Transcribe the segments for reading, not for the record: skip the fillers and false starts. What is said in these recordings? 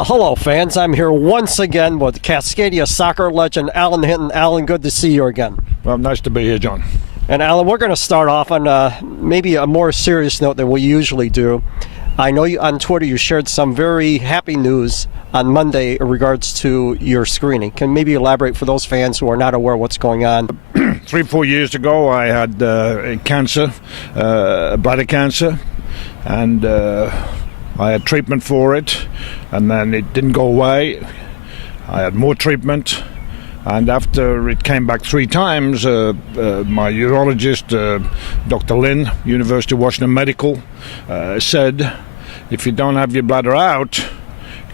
Well, hello, fans. I'm here once again with Cascadia soccer legend Alan Hinton. Alan, good to see you again. Well, nice to be here, John. And Alan, we're going to start off on maybe a more serious note than we usually do. I know you on Twitter you shared some very happy news on Monday in regards to your screening. Can maybe elaborate for those fans who are not aware of what's going on? 3-4 years ago, I had cancer, bladder cancer, and I had treatment for it, and then it didn't go away. I had more treatment, and after it came back 3 times, my urologist, Dr. Lin, University of Washington Medical, said, if you don't have your bladder out,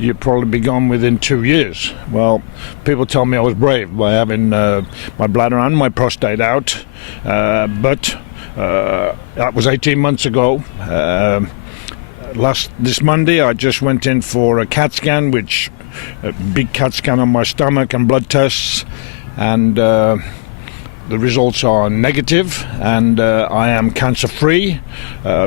you'll probably be gone within 2 years. Well, people tell me I was brave by having my bladder and my prostate out, but that was 18 months ago. This Monday, I just went in for a CAT scan, a big CAT scan on my stomach and blood tests, and the results are negative, and I am cancer-free,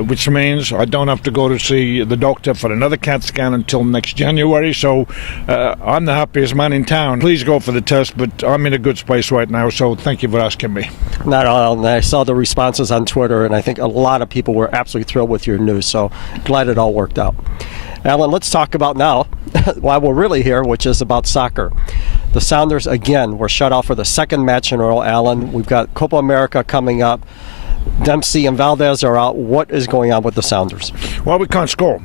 which means I don't have to go to see the doctor for another CAT scan until next January, so I'm the happiest man in town. Please go for the test, but I'm in a good space right now, so thank you for asking me. Not all, and I saw the responses on Twitter, and I think a lot of people were absolutely thrilled with your news, so glad it all worked out. Alan, let's talk about now why we're really here, which is about soccer. The Sounders, again, were shut out for the second match in a row, Alan. We've got Copa America coming up. Dempsey and Valdez are out. What is going on with the Sounders? Well, we can't score.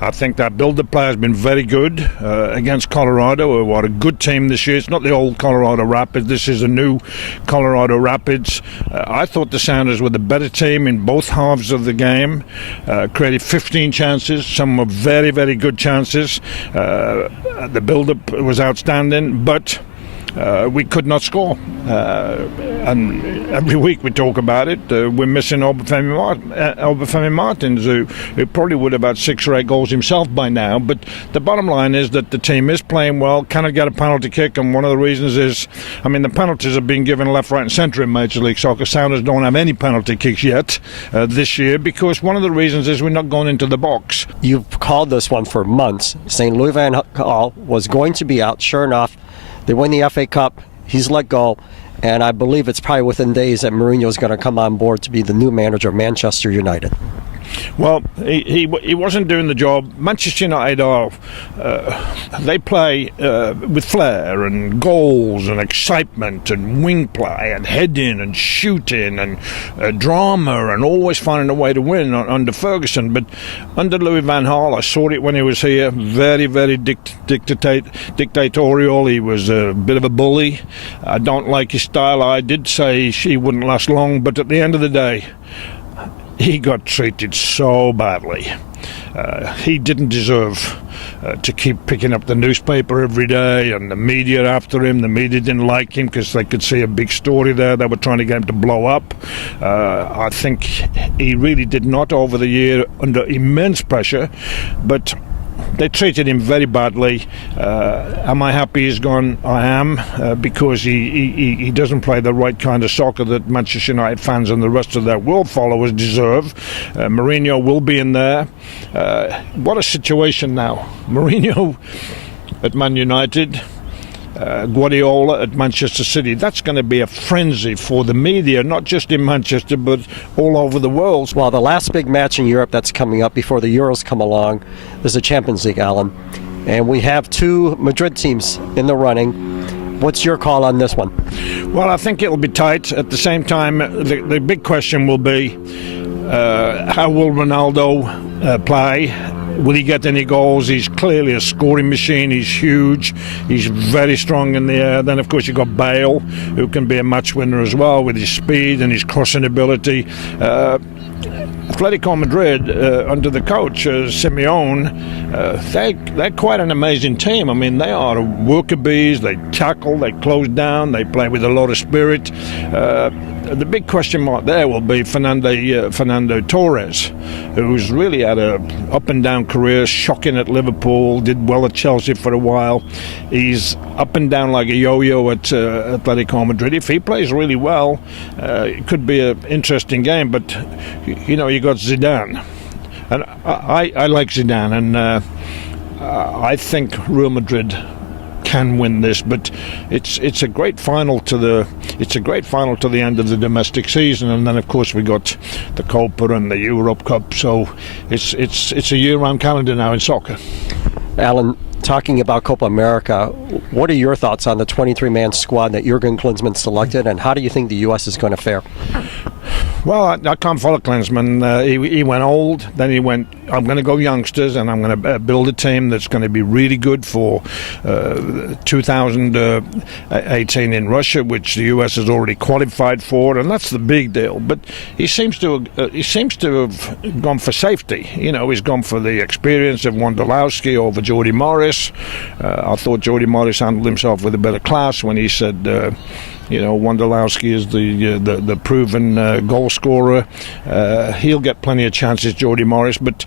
I think that build-up play has been very good against Colorado, who are a good team this year. It's not the old Colorado Rapids. This is a new Colorado Rapids. I thought the Sounders were the better team in both halves of the game. Created 15 chances. Some were very, very good chances. The build-up was outstanding, but we could not score. And every week we talk about it. We're missing Obafemi Martins, who probably would have had 6 or 8 goals himself by now. But the bottom line is that the team is playing well, cannot get a penalty kick, and one of the reasons is, the penalties are being given left, right and centre in Major League Soccer. Sounders don't have any penalty kicks yet this year, because one of the reasons is we're not going into the box. You've called this one for months, saying Louis van Gaal was going to be out. Sure enough, they win the FA Cup, he's let go, and I believe it's probably within days that Mourinho is going to come on board to be the new manager of Manchester United. Well, he wasn't doing the job. Manchester United they play with flair and goals and excitement and wing play and heading and shooting and drama and always finding a way to win under Ferguson. But under Louis van Gaal, I saw it when he was here, very, very dictatorial. He was a bit of a bully. I don't like his style. I did say she wouldn't last long, but at the end of the day, he got treated so badly. He didn't deserve to keep picking up the newspaper every day and the media after him. The media didn't like him because they could see a big story there. They were trying to get him to blow up. I think he really did not over the year under immense pressure, but they treated him very badly. Am I happy he's gone? I am, because he doesn't play the right kind of soccer that Manchester United fans and the rest of their world followers deserve. Mourinho will be in there. What a situation now. Mourinho at Man United, Guardiola at Manchester City. That's going to be a frenzy for the media, not just in Manchester but all over the world. Well, the last big match in Europe that's coming up before the Euros come along is the Champions League, Alan, and we have 2 Madrid teams in the running. What's your call on this one? Well, I think it'll be tight. At the same time, the big question will be how will Ronaldo play? Will he get any goals? He's clearly a scoring machine. He's huge. He's very strong in the air. Then, of course, you've got Bale, who can be a match winner as well with his speed and his crossing ability. Atletico Madrid, under the coach, Simeone, they're quite an amazing team. They are worker bees. They tackle, they close down, they play with a lot of spirit. The big question mark there will be Fernando Torres, who's really had a up-and-down career, shocking at Liverpool, did well at Chelsea for a while. He's up and down like a yo-yo at Atletico Madrid. If he plays really well, it could be an interesting game. But, you got Zidane. And I like Zidane, and I think Real Madrid can win this, but it's a great final to the end of the domestic season, and then of course we got the Copa and the Europe Cup, so it's a year-round calendar now in soccer. Alan, talking about Copa America, what are your thoughts on the 23-man squad that Jurgen Klinsmann selected, and how do you think the U.S. is going to fare? Well, I can't follow Klinsmann. He went old, then he went, I'm going to go youngsters, and I'm going to build a team that's going to be really good for 2018 in Russia, which the U.S. has already qualified for, and that's the big deal. But he seems to have gone for safety. You know, he's gone for the experience of Wondolowski over Jody Morris. I thought Jody Morris handled himself with a bit of class when he said, Wondolowski is the proven goal scorer. He'll get plenty of chances, Jody Morris, but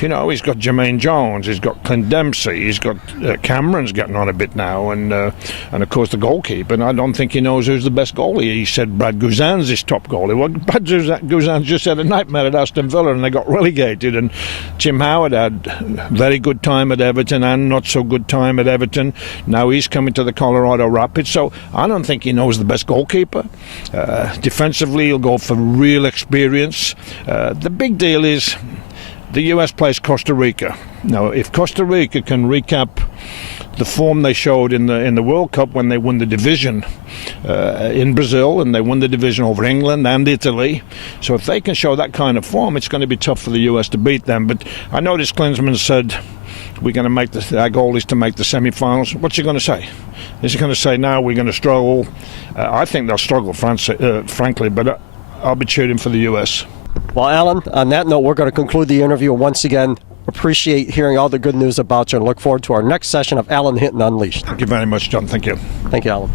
he's got Jermaine Jones, he's got Clint Dempsey, he's got Cameron's getting on a bit now, and of course the goalkeeper. And I don't think he knows who's the best goalie. He said Brad Guzan's his top goalie. Well, Brad Guzan just had a nightmare at Aston Villa and they got relegated. And Jim Howard had very good time at Everton and not so good time at Everton. Now he's coming to the Colorado Rapids, so I don't think he knows the best goalkeeper. Defensively, he'll go for real experience. The big deal is the US plays Costa Rica. Now, if Costa Rica can recap the form they showed in the World Cup when they won the division in Brazil, and they won the division over England and Italy, so if they can show that kind of form, it's going to be tough for the US to beat them. But I noticed Klinsmann said we're going to make our goal is to make the semi-finals. What's he going to say? Is he going to say now we're going to struggle? I think they'll struggle, frankly, but I'll be cheering for the US. Well, Alan, on that note, we're going to conclude the interview. Once again, appreciate hearing all the good news about you and look forward to our next session of Alan Hinton Unleashed. Thank you very much, John. Thank you. Thank you, Alan.